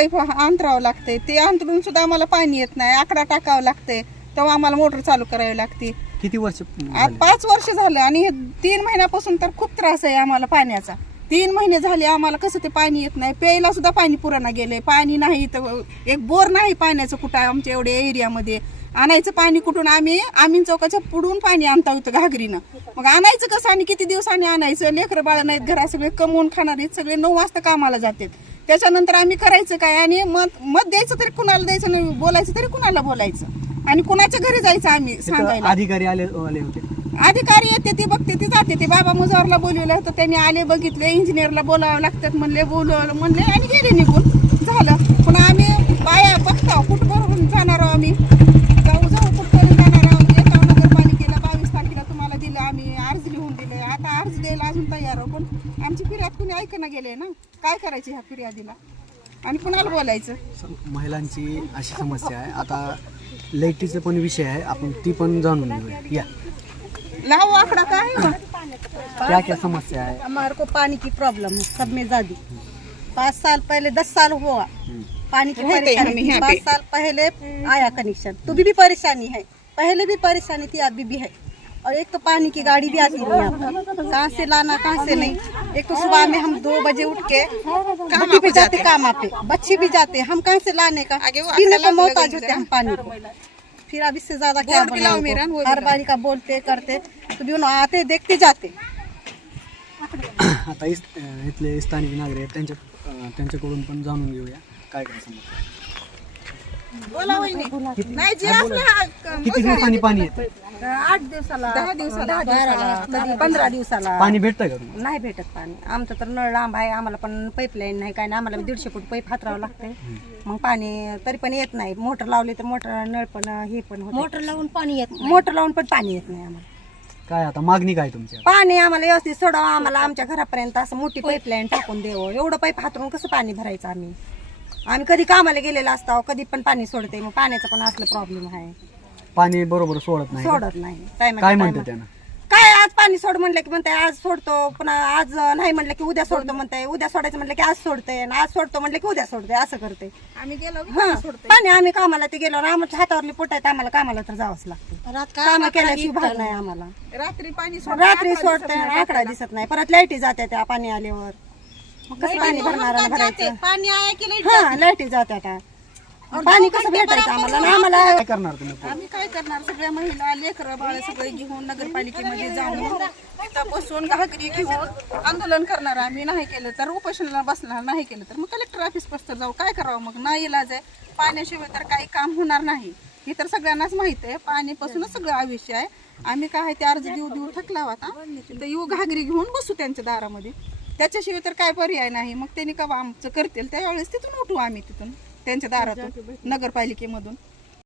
पैप अंतरावं लागतंय. ते अंतरून सुद्धा आम्हाला पाणी येत नाही. आकडा टाकावं लागतंय. तेव्हा आम्हाला मोटर चालू करावी लागते. किती वर्ष आज झाले? पाच वर्ष झालं आणि हे तीन महिन्यापासून तर खूप त्रास आहे आम्हाला पाण्याचा. तीन महिने झाले आम्हाला कसं ते पाणी येत नाही. प्यायला सुद्धा पाणी पुराणा गेलंय. पाणी नाही तर एक बोर नाही पाण्याचं कुठं आमच्या एवढ्या एरियामध्ये. आणायचं पाणी कुठून आम्ही आम्ही चौकाच्या पुढून पाणी आणता होतं घागरीनं. मग आणायचं कसं आणि किती दिवसांनी आणायचं? लेकरं बाळ नाहीत घरा सगळे कमवून खाणारे सगळे नऊ वाजता कामाला जातात. त्याच्यानंतर आम्ही करायचं काय? आणि मत मत द्यायचं तरी कुणाला द्यायचं नाही बोलायचं तरी कुणाला बोलायचं? आणि कुणाच्या घरी जायचं आम्ही तिथं सांगायला? अधिकारी आले आले होते. अधिकारी येते ती बघते ती जाते. ती बाबा मुजावरला बोलवलं होतं त्यांनी आले बघितले इंजिनियरला बोलावं लागतात म्हणले बोलवलं म्हणले आणि गेले निघून. झालं. पुन्हा आम्ही बाया बघता कुठपर्यंत जाणार आहोत आम्ही जाऊ जाऊ कुठपर्यंत जाणार आहोत एका नगरपालिकेला बावीस तारखेला तुम्हाला दिलं आम्ही अर्ज लिहून दिले आता अर्ज द्यायला पण आमची फिर्याद कुणी ऐकणं गेले ना? काय करायची ह्या फिर्यादीला? आणि कुणाला बोलायचं? महिलांची अशी समस्या आहे. आता लाईटीचा पण विषय आहे. आपण ती पण जाणून घेऊया. या. लावू आकडा काय आहे? क्या क्या समस्या है हमारे को पानी की प्रॉब्लम है सब में ज्यादा पाँच साल पहले दस साल हुआ. पानी की रहते हैं हम परेशानी. यहाँ पे। साल पहले आया कनेक्शन तो भी, भी परेशानी है पहले भी परेशानी थी अभी भी है और एक तो पानी की गाड़ी भी आती नहीं यहाँ पर। कहाँ से लाना कहाँ से नहीं? एक तो सुबह में हम दो बजे उठ के भट्टी पे जाते काम पे? बच्चे भी जाते हम कहाँ से लाने का? आगे वो पीने को मोहताज होते हम पानी को। फिर अब इससे ज़्यादा क्या हर बारी का बोलते करते तो भी उन्होंने आते देखते जाते। आता इस इथले स्थानिक नागरिक त्यांच्या त्यांच्याकडून पण जाणून घेऊया. काय काय समस्या बोला वहिनी. नाही जे आपलं किती दिवसांनी पाणी येतं? आठ दिवसाला दहा दिवसाला. दहा दिवसाला कधी पंधरा दिवसाला. पाणी भेटतं का तुम्हाला? नाही भेटत पाणी. आमचं तर नळ लांब आहे आम्हाला पण पाईपलाईन नाही काय नाही. आम्हाला दीडशे फूट पाईप हातरावं लागते मग पाणी तरी पण येत नाही. मोटर लावली तर मोटर नळ पण हे पण मोटर लावून पाणी येत मोटर लावून पण पाणी येत नाही आम्हाला. काय आता मागणी काय तुमची? पाणी आम्हाला व्यवस्थित सोडावं. आम्हाला आमच्या घरापर्यंत असं मोठी पाईपलाईन टाकून द्यावं. एवढं पाईप हातरून कसं पाणी भरायचं आम्ही? आम्ही कधी कामाला गेलेलो असतो कधी पण पाणी सोडते मग पाण्याचा पण असलं प्रॉब्लेम आहे. पाणी बरोबर सोडत नाही का? सोडत नाही. काय time म्हणते त्यानं? काय आज पाणी सोड म्हणलं की म्हणते आज सोडतो. पुन्हा आज नाही म्हणलं की उद्या सोडतो म्हणते. उद्या सोडायचं म्हणलं की आज सोडते. आणि आज सोडतो म्हणलं की उद्या सोडते. असं करते. आम्ही गेलो की हा. पाणी सोडतोय. पाणी आम्ही कामाला ते गेलो. ना आमच्या हातावरली पोट आहेत. आम्हाला कामाला तर जावंच लागतं. काम केल्याशिवाय भाग नाही आम्हाला. रात्री पाणी सोड रात्री सोडते आकडा दिसत नाही. परत लाईटी जाते त्या पाणी आल्यावर. मग कसं पाणी भरणार आणि भरायचं? पाणी आहे की हा लाईटी जाते आता पाणी कसं भेटायचं आम्हाला? आणि आम्हाला काय करणार तुम्ही आम्ही काय करणार? सगळ्या महिला लेकरं बाळ सगळे घेऊन नगरपालिकेमध्ये जाऊन तिथं बसून घागरी घेऊन आंदोलन करणार आम्ही नाही केलं तर उपोषणाला बसणार नाही केलं तर मग कलेक्टर ऑफिस पस्तर जाऊ. काय करावं मग? नाही इलाज आहे. पाण्याशिवाय तर काही काम होणार नाही. हे तर सगळ्यांनाच माहीत आहे. पाणीपासूनच सगळं आयुष्य आहे. आम्ही काय आहे ते अर्ज देऊ देऊ थकला होता. तिथं येऊ घागरी घेऊन बसू त्यांच्या दारामध्ये. त्याच्याशिवाय तर काय पर्याय नाही. मग त्यांनी का आमचं करतील त्यावेळेस तिथून उठू आम्ही तिथून. त्यांच्या दारातून नगरपालिकेमधून.